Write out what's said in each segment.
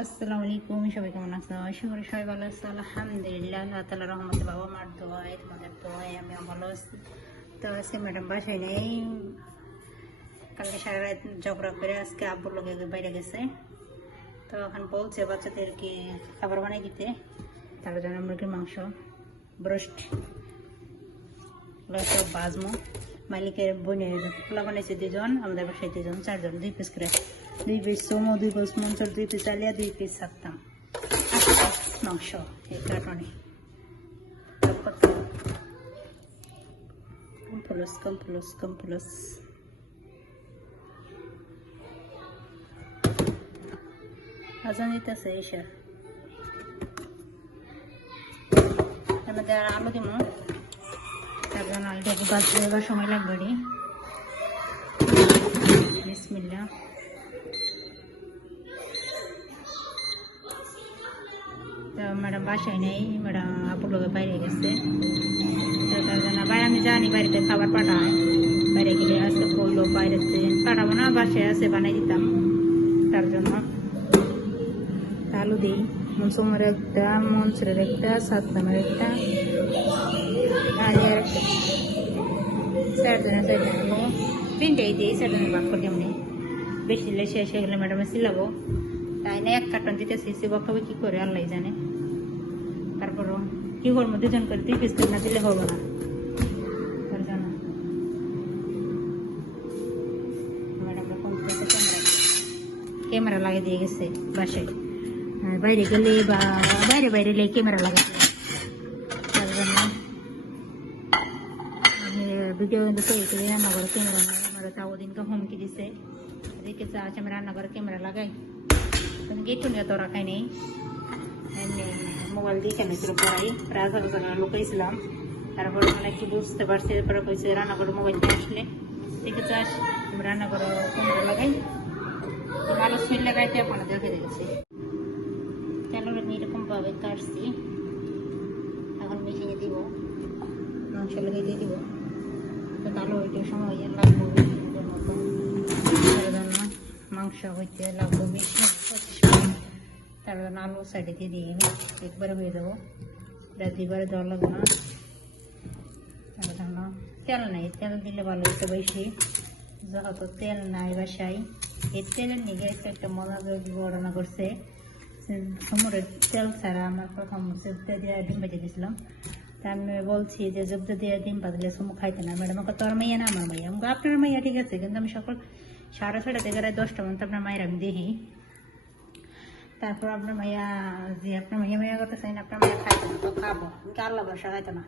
আসসালামু আলাইকুম, সবাই কেমন আছো? আশা করি সবাই ভালো আছো, আলহামদুলিল্লাহ, আল্লাহ তালা রহমতে বাবা মার দোয়ায়, তোমাদের দোয়ায় আমি ভালো আছি। তো আজকে ম্যাডাম বাসায় নেই। কালকে সারা রাত ঝগড়া করে আজকে আব্বুর লোকে বাইরে গেছে। তো এখন বলছে বাচ্চাদেরকে খাবার বানিয়ে দিতে। তার জন্য মুরগির মাংস, ব্রোস্ট সব বাজমো। মালিকের বোনের পোলা বানাইছে দুজন আমাদের বাসায় দুজন চারজন, দুই পিস করে। দুই পিস সোমো দুই পিস মঞ্চর দুই পিস চালিয়া দুই পিস থাকতাম মাংস এই কার্টনে কম্পুলস কম্পুলস কম্পুলস আজান দিতেছে এসে আমাদের আলু দিব তার আলুটাকে বাজতে এবার সময় লাগবে রে বিসমিল্লা ম্যাডাম বাসায় নেই, ম্যাডাম আপুর লোকে বাইরে গেছে। ভাই, আমি জানি বাড়িতে খাবার পাঠায়। বাইরে গেলে আজকে বলল বাইরেতে পাঠাবো না, বাসায় আছে, বানাই দিতাম। তার জন্য আলু দিই। মনসুমের একটা, মনসুরের একটা, সাতনামের একটা। আলিয়ার একটা চারজনে চারজনে নেব তিনটেই দিই চারজনে ভাগ করে কেমনি বেশি শেষ হয়ে গেলে ম্যাডামে সিলাবো তাই না, এক কার্টন দিতেছি সিবো খাবে কী করে আল্লাহ জানে। তারপরও কী করব দুজন করে দুই পিস না দিলে হবে না তার জন্য ম্যাডামরা ফোন করেছে ক্যামেরা ক্যামেরা লাগিয়ে দিয়ে গেছে বাসায় আর বাইরে গেলে বা বাইরে বাইরে গেলে ক্যামেরা লাগাতে হয়। তার জন্য আমি ভিডিও কিন্তু তৈরি করে রান্নাঘরে ক্যামেরা নাই আমার তাও দিনকে হুমকি দিছে দেখে চা আছে আমি রান্নাঘরে ক্যামেরা লাগাই তুমি গেটু নিয়ে তো রাখাই নেই এমনি মোবাইল দিয়ে চালিয়েছিল পড়াই প্রায় আধা বছর লুকাইছিলাম তারপরে মানে একটু বুঝতে পারছি, এরপরে কইছে, রান্নাঘরে মোবাইল দিয়ে আসলে। দেখে চাস আমি রান্নাঘরে ক্যামেরা লাগাই। তো ভালো স্মেল লাগাইতে আপনাদের দেখে তেলটা আমি এরকমভাবে কাটছি। এখন মেশিনে দিব, মাংস লাগিয়ে দিয়ে দিব। তো তাহলে ওইটা সময় লাগবে। মাংস হইতে লাগবে বেশি পঁচিশ মিনিট তার জন্য আলু সাইডে দিয়ে দিয়ে একবারে হয়ে যাব এটা দুইবারে দেওয়া লাগবে না তার জন্য তেল নাই তেল দিলে তেল নাই বাসায় এই তেলের নিয়ে একটা বর্ণনা করছে সমরের তেল আমার তা আমি বলছি যে জুবদা দিয়ে ডিম বাজলে সমু খাইতে না ম্যাডাম আমাকে তোর মাইয়া না আমার মাইয়া আপনার মাইয়া ঠিক আছে কিন্তু আমি সকাল সাড়ে ছটা থেকে দশটা পর্যন্ত আপনার মায়ের আমি দেখি তারপর আপনার মাইয়া, যে আপনার মাইয়া মাইয়া করতে চাই না, আপনার মাইয়া খাইতে না, তো খাব। আমি কি আল্লাহ বর্ষা খাইতে না।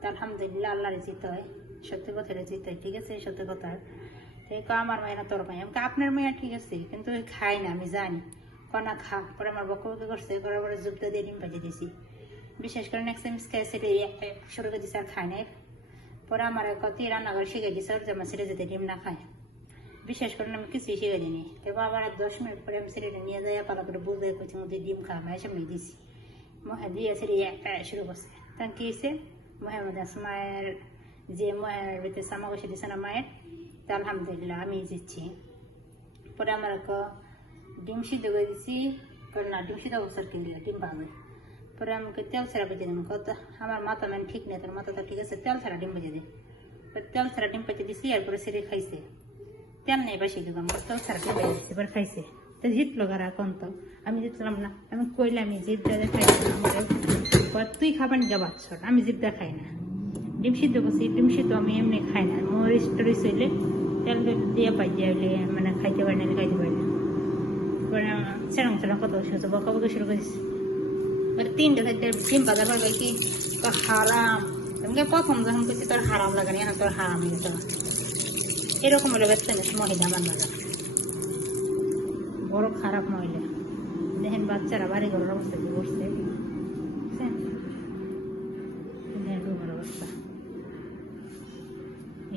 তো আলহামদুলিল্লাহ আল্লাহর জিত হয়, সত্যি কথা জিত হয়, ঠিক আছে, সত্যি কথা। ঠিক আমার মাইয়া তোর মাইয়া। আপনার মাইয়া ঠিক আছে, কিন্তু খাই না, আমি জানি। কনা খা। পরে আমার বকবকি করছে, করার পরে যুক্ত দিয়ে ডিম ভাজে দিছি বিশেষ করে নেক্সট টাইম একটা শুরু করে দিছে আর খায় নাই। পরে আমার কত রান্নাঘর শিখে দিছে আর জামা সেটে যেতে ডিম না খায়। বিশেষ করে আমি কিছুই শিখে দিইনি এবার আবার দশ মিনিট পরে আমি সেটাটা নিয়ে যাই পালা করে বুঝতে করছি মধ্যে ডিম খাওয়া হয় সামনে দিছি। দিয়ে সেটা একটা শুরু করছে। তখন কি হয়েছে মোহাম্মদ আসমায়ের যে মহের ভিতরে সামা বসে দিছে না মায়ের? তা আলহামদুলিল্লাহ, আমি দিচ্ছি। পরে আমার ডিম সিদ্ধ করে দিছি। পরে না, ডিম সিদ্ধ অবস্থার কিনলে ডিম পাবে পরে আমাকে তেল ছাড়া বেজে দিলাম কত আমার মাথা ম্যান ঠিক নেই, তোর মাথা তো ঠিক আছে, তেল ছাড়া ডিম বেজে দে। পরে তেল ছাড়া ডিম পেঁচে দিছি, এরপরে সেরে খাইছে। তেল নেই বাসি দিলাম তেল ছাড়া ডিম এবার খাইছে তো জিতলো গারা এখন তো আমি জিতলাম না আমি কইলাম আমি জিত দিয়ে তুই খাবার নিয়ে বাচ্চ আমি জিত খাই না ডিম সিদ্ধ করছি ডিম সিদ্ধ আমি এমনি খাই না মরিচ টরিচ হইলে তেল দিয়ে পাই দিয়ে মানে খাইতে পারি না খাইতে পারি না সেরকম সেরকম কত শুনছে বকা বকা শুরু করেছি এবার তিনটে থাকতে ডিম বাজার গেল কি তো হারাম তোমাকে প্রথম যখন করছি তোর হারাম লাগে না তোর হারাম তো এরকম হলে ব্যস্ত মহিলা আমার বাজার বড় খারাপ মহিলা। দেখেন বাচ্চারা বাড়ি ঘরের অবস্থা কি করছে। দেখেন রুমের অবস্থা।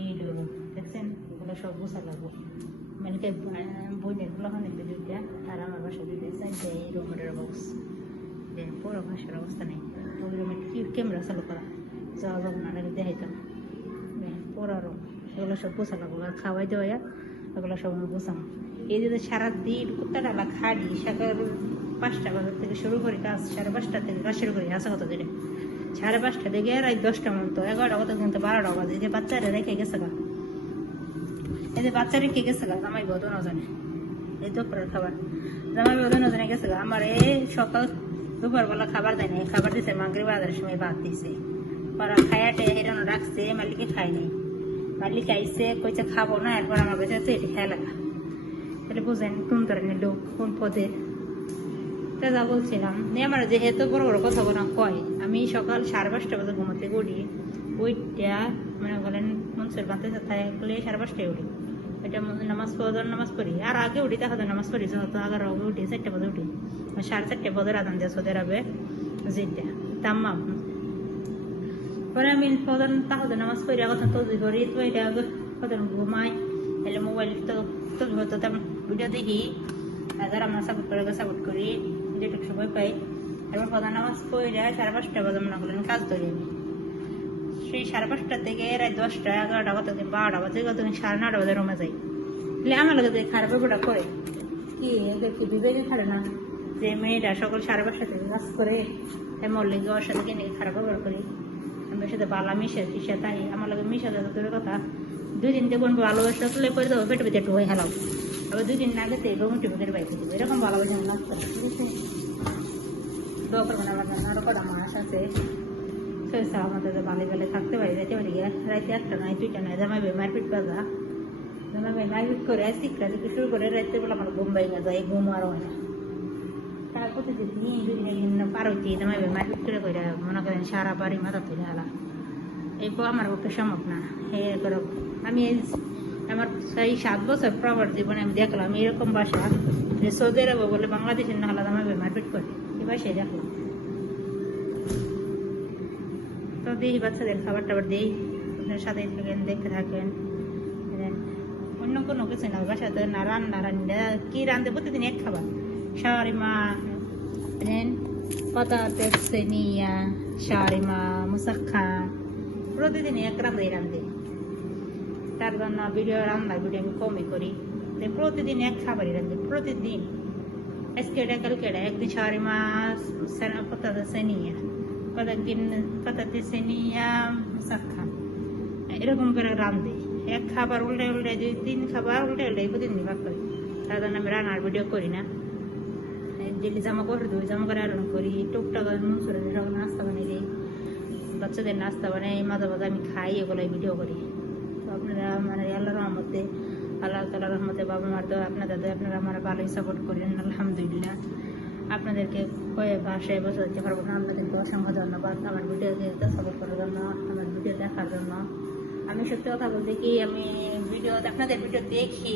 এই ডুবো দেখছেন? এগুলো সব গোসা লাগবো মানে কি বইনেরগুলো হয় নাকি দুইটা, আর আমার বাসা দুইটা, চারটে, এই রুমের অবস্থা। যে পুরো বাসার অবস্থা নেই। ওই রুমে কি ক্যামেরা চালু করা? যাওয়া যাব না দেখাইতাম। পুরো রুম। এগুলো সব লাগবো আর খাওয়াই দেওয়া এগুলো সব আমি গোছাম এই যে সারাদিন কুত্তা ডালা খাড়ি সাকার পাঁচটা বাজার থেকে শুরু করি কাজ, সাড়ে পাঁচটা থেকে কাজ শুরু করি আসা কত দিনে সাড়ে পাঁচটা থেকে রাত দশটা মতো এগারোটা কত কিন্তু বারোটা বাজে। যে বাচ্চারা রেখে গেছে গা। এই যে বাচ্চা রেখে গেছে গা, জামাই বধ না জানে। এই দুপুরের খাবার। জামাই বধ না জানে গেছে গা, আমার এই সকাল দুপুরবেলা খাবার দেয় নাই। খাবার দিছে মাগরি বাজারের সময় ভাত দিছে। পরা খায়াটে হেরানো রাখছে, মালিকে খাই নাই। মালিক আইসে কইছে খাব না, এরপর আমার কাছে আছে, এটি খেয়ে লাগা তাহলে বুঝেন কোন ধরনের লোক, কোন পদের তা যা বলছিলাম। আমার যেহেতু বড় বড় কথা বলা কয়, আমি সকাল সাড়ে পাঁচটা বাজে ঘুমাতে উঠি ওইটা মনে করেন মনসুর বাঁধতে থাকলে সাড়ে পাঁচটায় উঠি। ওইটা নামাজ পড়ার নামাজ পড়ি। আর আগে উঠি তাহলে নামাজ পড়ি হয়তো আগে আগে উঠি, চারটে বাজে উঠি। সাড়ে চারটে বাজে আদান দিয়ে সৌদি আরবে যেটা তাম্মাম পরে আমি প্রধান তাহলে নামাজ পড়ি কথা তজি করি তো এটা ঘুমাই এলে মোবাইল তো তো হয়তো তেমন ভিডিও দেখি আর আমরা সাপোর্ট করে সাপোর্ট করি যেটুকু সময় পাই এবার প্রধান নামাজ পড়ে সাড়ে পাঁচটা বাজে মনে করলেন কাজ ধরি আমি সেই সাড়ে পাঁচটা থেকে রাত দশটা এগারোটা কত বারোটা বাজে কত সাড়ে নটা বাজে রমে যাই তাহলে আমার লাগে খারাপ ব্যাপারটা করে কি এদের কি বিবেকে ছাড়ে না যে মেয়েটা সকল সাড়ে পাঁচটা থেকে কাজ করে মল্লিক ওর সাথে কিনে খারাপ ব্যবহার করি আমার সাথে বালা মিশে, তিসে তাই আমার লাগে মিশে যাবে তোর কথা। দুই দিন দেখুন ভালোবাসা তুলে করে দেবো পেটে পেটে একটু হয়ে হেলাও। আবার দুই দিন না গেছে এবার মুঠি মুখের বাইকে দেবো এরকম ভালোবাসা আমি করি ঠিক আছে? দোয়া করবেন আমার জন্য আরও কটা মাস আছে। সে আমাদের বালি বেলে থাকতে পারি যেতে পারি। রাইতে একটা নয়, দুইটা নয়, জামাই ভাই মারপিট বাজা। জামাই ভাই মারপিট করে শিক্ষা থেকে শুরু করে রাইতে বলে আমার ঘুম বাইনা যায়, ঘুম আরও না। প্রতিদিন নিয়ে দুদিন একদিন পার হইতে জামাই ভাই মারপিট করে করে মনে করেন সারা বাড়ি মাথা তুলে হালা এই আমার পক্ষে সম্ভব না হে করো আমি আমার সেই সাত বছর প্রবার জীবনে আমি দেখলাম এরকম বাসা যে সৌদি আরবে বলে বাংলাদেশের না হলে ভাই মারপিট করে এই বাসায় দেখলাম তো দিই বাচ্চাদের খাবার টাবার দিই সাথে থাকেন দেখতে থাকেন অন্য কোনো কিছু না বাসাতে না রান্না রান্না কি রান্ধে প্রতিদিন এক খাবার শাওয়ারিমা দেন পাতাতে সেনিয়া শাওয়ারিমা মুসাক্ষা প্রতিদিন এক রান্ধে রান্ধে তার জন্য ভিডিও রান্নার ভিডিও আমি কমই করি প্রতিদিন এক খাবারই রান্ধি প্রতিদিন আজকে এটা কালকে এটা একদিন শাওয়ারিমা পাতাতে সেনিয়া কয়েকদিন পাতাতে সেনিয়া মুসাক্ষা এরকম করে রান্ধে এক খাবার উল্টে উল্টে দুই তিন খাবার উল্টে উল্টে প্রতিদিন ভাগ করি তার জন্য আমি রান্নার ভিডিও করি না ডেলি জামা করে দুই জামা করে আরও করি টুকটাক মুসুর সব নাস্তা বানিয়ে দিই বাচ্চাদের নাস্তা বানাই মাঝে মাঝে আমি খাই এগুলোই ভিডিও করি তো আপনারা মানে আল্লাহ রহমতে আল্লাহ তাল্লাহ রহমতে বাবা মার তো আপনাদের তো আপনারা আমার ভালোই সাপোর্ট করেন আলহামদুলিল্লাহ আপনাদেরকে কয়ে বসে দিতে পারব না আপনাদেরকে অসংখ্য ধন্যবাদ আমার ভিডিওকে সাপোর্ট করার জন্য আমার ভিডিও দেখার জন্য আমি সত্যি কথা বলতে কি আমি ভিডিও আপনাদের ভিডিও দেখি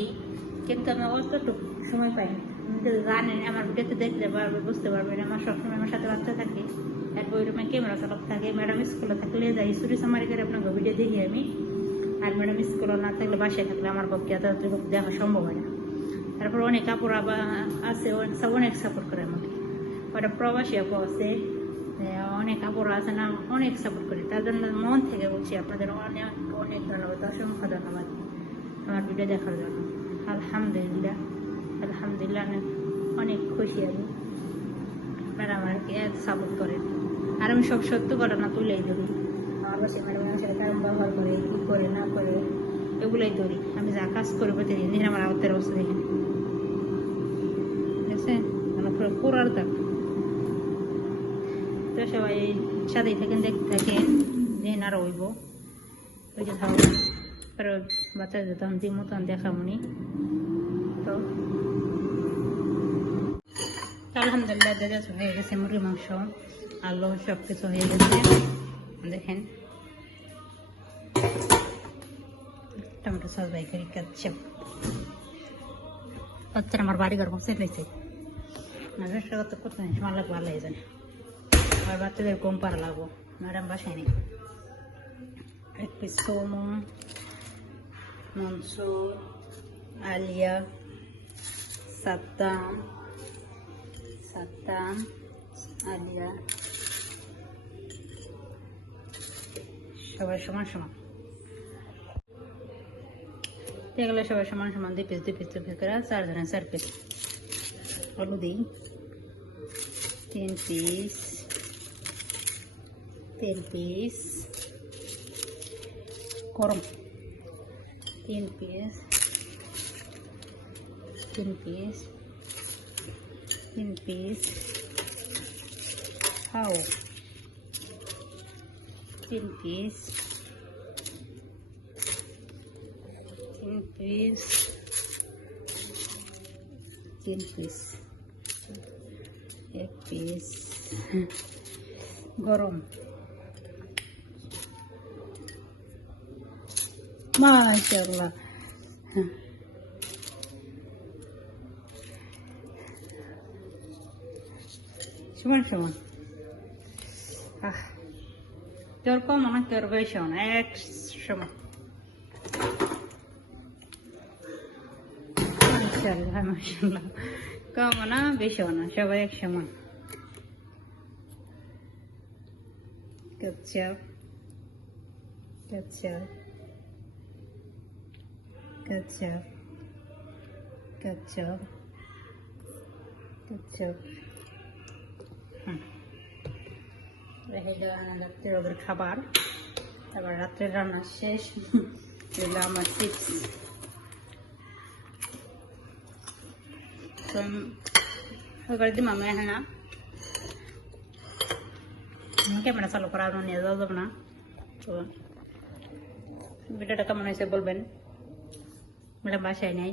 কিন্তু আমি অতটুকু সময় পাই জানেন আমার ভিডিওতে দেখলে পারবে, বুঝতে পারবেন আমার সবসময় আমার সাথে বাচ্চা থাকে এরপর ওই রুমে ক্যামেরা চালক থাকে ম্যাডাম স্কুলে থাকলে যাই। সুরি সামারি করে আপনাকে ভিডিও দেখি আমি। আর ম্যাডাম স্কুলে না থাকলে বাসায় থাকলে আমার পক্ষে এত দেখা সম্ভব হয় না। তারপর অনেক কাপড় আবার আছে, অনেক অনেক সাপোর্ট করে আমাকে। ওটা প্রবাসী আপু আছে অনেক কাপড় আছে না, অনেক সাপোর্ট করি। তার জন্য মন থেকে বলছি আপনাদের অনেক অনেক ধন্যবাদ, অসংখ্য ধন্যবাদ আমার ভিডিও দেখার জন্য। আলহামদুলিল্লাহ। আলহামদুলিল্লাহ অনেক খুশি আমি। আপনারা আমাকে সাপোর্ট করেন। আর আমি সব সত্য ঘটনা তুলেই ধরি। আমার বাসে ম্যাডাম আমার সাথে কারণ ব্যবহার করে, কী করে, না করে, এগুলোই ধরি। আমি যা কাজ করে প্রতিদিন দিন আমার আওয়াতের অবস্থা ঠিক আছে? আমার পুরো দাগ তো সবাই সাথেই থাকেন, দেখতে থাকেন দিন আর হইব। ওই যে পরে বাচ্চাদের তখন দিই মতন দেখামনি আলহামদুলিল্লাহ দেখা হয়ে গেছে, মুরগি, মাংস, আলু সব কিছু হয়ে গেছে। দেখেন, টমেটো সস বাই করি কাচ্চা বাচ্চারা আমার বাড়ি ঘর বসে রয়েছে ব্যবসা করতে করতে সময় লাগবে, ভালো হয়ে জানে। আর বাচ্চাদের কম পারা লাগবো, ম্যাডাম বাসায় নেই। এক পিস সোমো মনসুর, আলিয়া সাদ্দাম সাদ্দাম আলিয়া সবাই সমান সমান। এগুলো সবাই সমান সমান, দুই পিস দুই পিস দুই পিস করে চার ধরেন চার পিস আলু দিই। তিন পিস তিন পিস গরম। তিন পিস তিন পিস তিন পিস খাও তিন পিস তিন পিস তিন পিস এক পিস গরম মাশাআল্লাহ সমান সমান আহ, তোর কম না তোর সমান এক সমান মাশাআল্লাহ মাশাআল্লাহ কম না, বেশি না, সবাই এক সমান Good job. Good job. Good রেখে দেওয়া রাত্রের ওদের খাবার তারপর রাত্রের রান্না শেষ এগুলো আমার টিপস তো ওইবার দিম আমি হ্যাঁ না ক্যামেরা চালু করা আর নিয়ে যাওয়া যাবে না তো ভিডিওটা কেমন হয়েছে বলবেন ম্যাডাম বাসায় নেই